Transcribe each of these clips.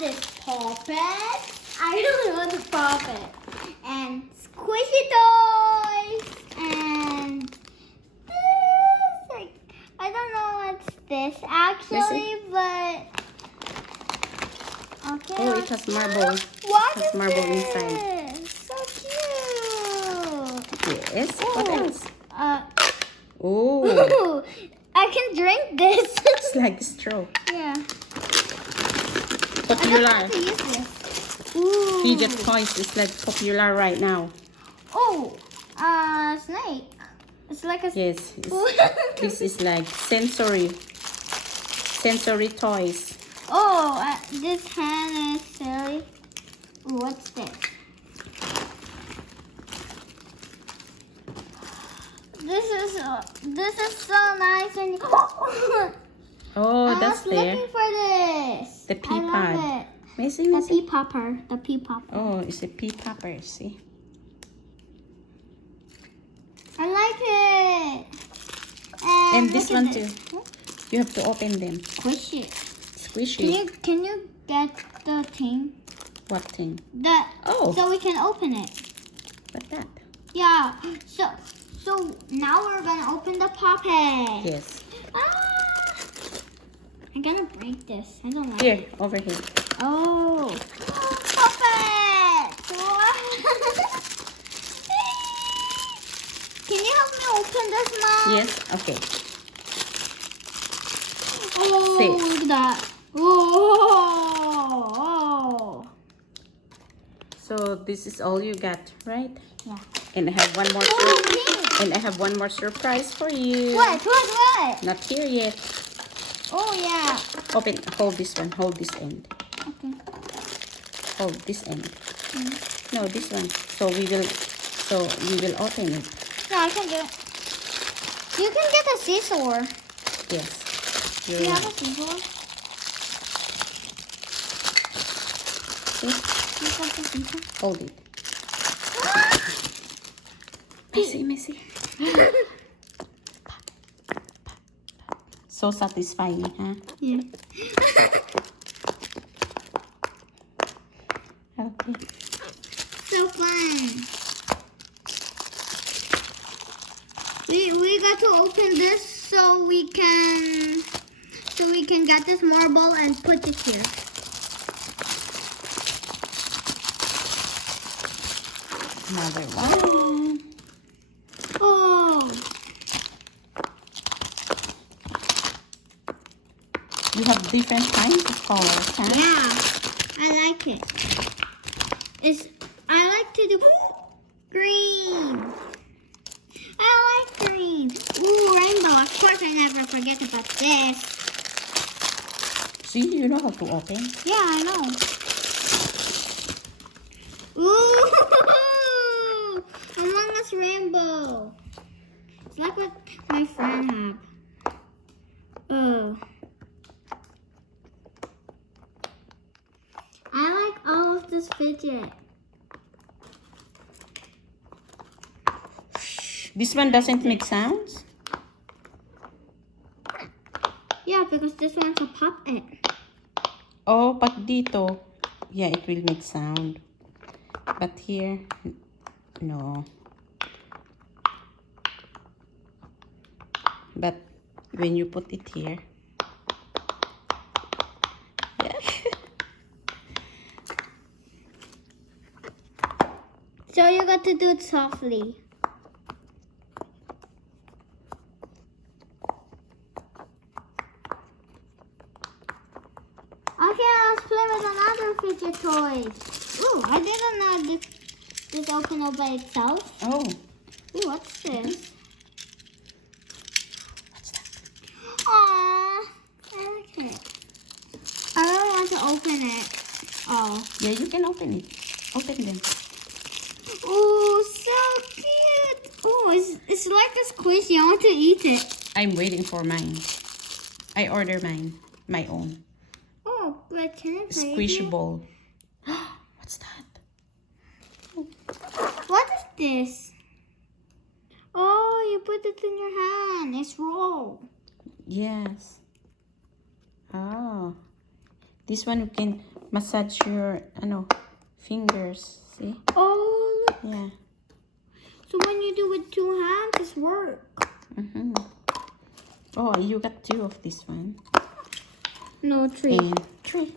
this puppet. I really want the puppet. And squishy toys. And this, like, I don't know what's this actually, but okay. Oh, it has marble. What It has is marble this? inside. So cute. Yes. What else? Oh, Ooh, I can drink this. it's like a straw. Yeah. I don't know Popular. how to use this. Ooh. Fidget toys is like popular right now. Oh, snake. It's like a. Yes. This is like sensory toys. Oh, this hand is silly. Ooh, what's this? This is so nice and. Oh, that's I was there. looking for this. The pea I love pod. it. Messy, The messy. pea popper. The pea popper. Oh, it's a pea popper. See. I like it. And this look at one too. You have to open them. Squish it. Squishy. Can you get the thing? What thing? So we can open it. What's that? Yeah. So now we're gonna open the puppet. Yes. I'm gonna break this. I don't like Here, it. over here. Oh. Puppet! Can you help me open this, Mom? Yes. Okay. Oh, See. look at that. Oh. So this is all you got, right? Yeah. And I have one more. And I have one more surprise for you. What? Not here yet. Oh, yeah. Open. Hold this one. Hold this end. Okay. Hold this end. No, this one. So we will open it. No, I can do it. You can get a scissor. Yes. Do you have a scissor? See? You got the scissor? Hold it. Messy. So satisfying, huh? Yeah. Okay. So fun. We got to open this so we can get this marble and put it here. Another one. Oh. You have different kinds of colors, huh? Yeah, I like it. I like to do green. I like green. Ooh, rainbow. Of course, I never forget about this. See, you know how to open. Yeah, I know. Ooh, Among Us rainbow. It's like what my friend had. Oh. I like all of this fidget. This one doesn't make sounds? Yeah, because this one's a puppet. Oh, but dito, yeah, it will make sound. But here, no. But when you put it here, So you got to do it softly. Okay, let's play with another fidget toy. Ooh, I didn't know this open all by itself. oh, Ooh, what's this? what's that? Aww, I like it. I really want to open it. Oh. Yeah, you can open it. Open them. Ooh, so cute. Ooh, it's like a squishy. I want to eat it. I'm waiting for mine. I order mine, my own. Oh, but can I play Squishy it? ball. What's that? What is this? Oh, you put it in your hand. It's roll. Yes. Oh. This one you can massage your fingers. See? Oh, look. Yeah. So when you do with 2 hands, it's work. Oh, you got 2 of this one. No, 3. And 3.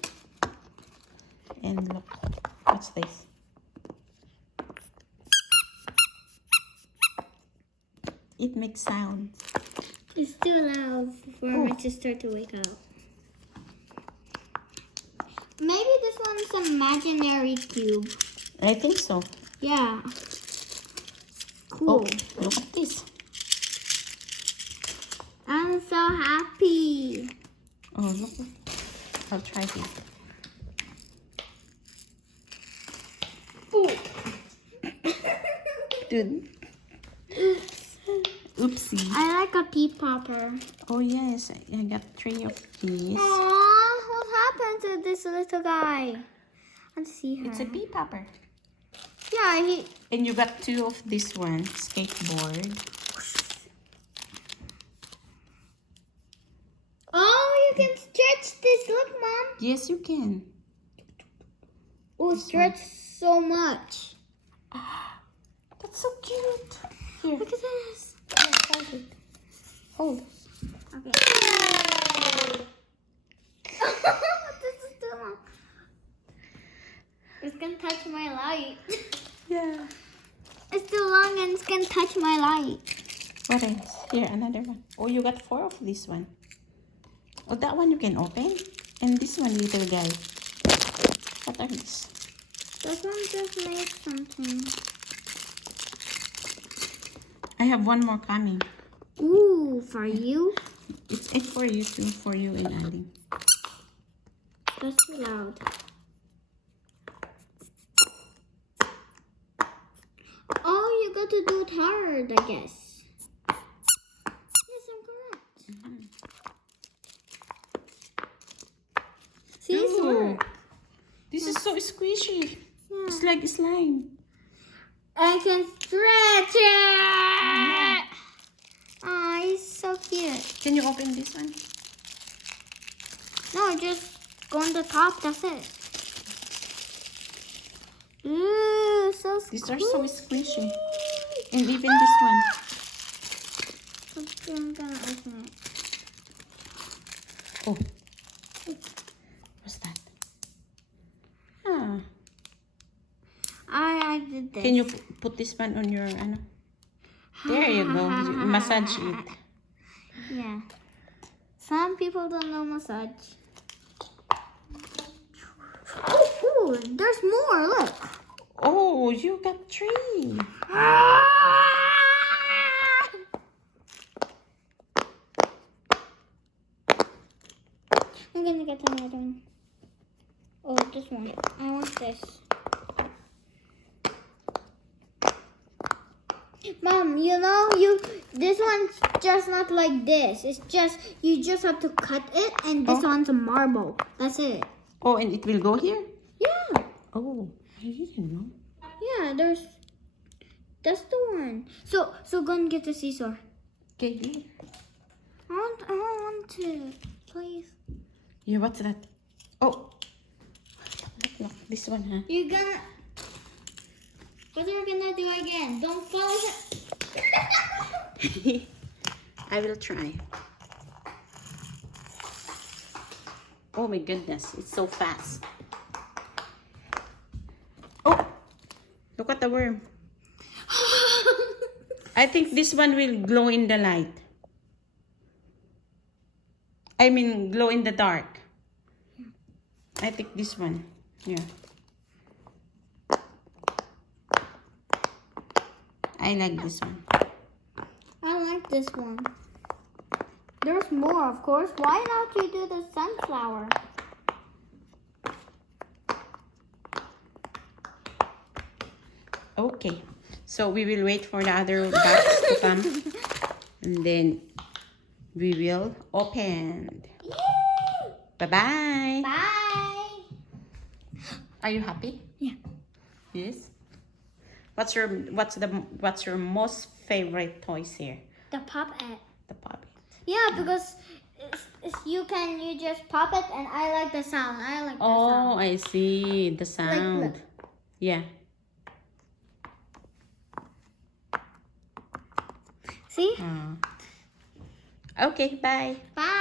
And look, what's this? It makes sounds. It's too loud for my sister to wake up. Maybe this one's imaginary cube. I think so. Yeah. Cool. Oh, look at this. I'm so happy. Oh, look. I'll try this. Oh. Dude. Oopsie. I like a pea popper. Oh, yes. I got 3 of these. Aww, what happened to this little guy? Let's see her. It's a pea popper. Yeah, And you got 2 of this one, skateboard. Oh, you can stretch this. Look, Mom. Yes, you can. Oh, stretch so much. That's so cute. Here. Look at this. Hold it. Hold. Okay. This is too long. It's gonna touch my light. Yeah. It's too long and it's gonna touch my light. What else? Here, another one. Oh, you got 4 of this one. Oh, that one you can open. And this one, little guy. What are these? This one just made something. I have one more coming. Ooh, for you? It's for you too, for you and Ali. That's too loud. Oh, you got to do it hard, I guess. Yes, I'm correct. See, it's Ooh. work. This is so squishy. Yeah. It's like slime. I can stretch it. Oh, he's so cute. Can you open this one? No, just go on the top. That's it. Ooh, so squishy. These are so squishy. And even this one. Okay, I'm gonna open it. Oh. What's that? Ah. I did this. Can you put this one on your There you go. You massage it. Yeah. Some people don't know massage. Oh, there's more. Look. Oh, you got 3. I'm gonna get another one. Oh, this one. I want this. Mom, this one's just not like this. It's just, you just have to cut it and this one's a marble. That's it. Oh, and it will go here? Yeah. Oh, I didn't know. Yeah, that's the one. So go and get the seesaw. Okay, here. I want to, please. Yeah, what's that? Oh. Look, this one, huh? You're gonna, what are we gonna do again? Don't fall. I will try. Oh my goodness, it's so fast. Oh, look at the worm. I think this one will glow in the light. I mean, glow in the dark. I think this one. Yeah. I like this one. I like this one. There's more, of course. Why not you do the sunflower? Okay, so we will wait for the other box to come, and then we will open. Yay! Bye-bye. Bye. Are you happy? Yeah. Yes. What's your most favorite toys here? The puppet. The puppet. Yeah, because you just pop it, and I like the sound. I like the Oh, sound. I see the sound. look. Yeah. See? Okay, bye. Bye.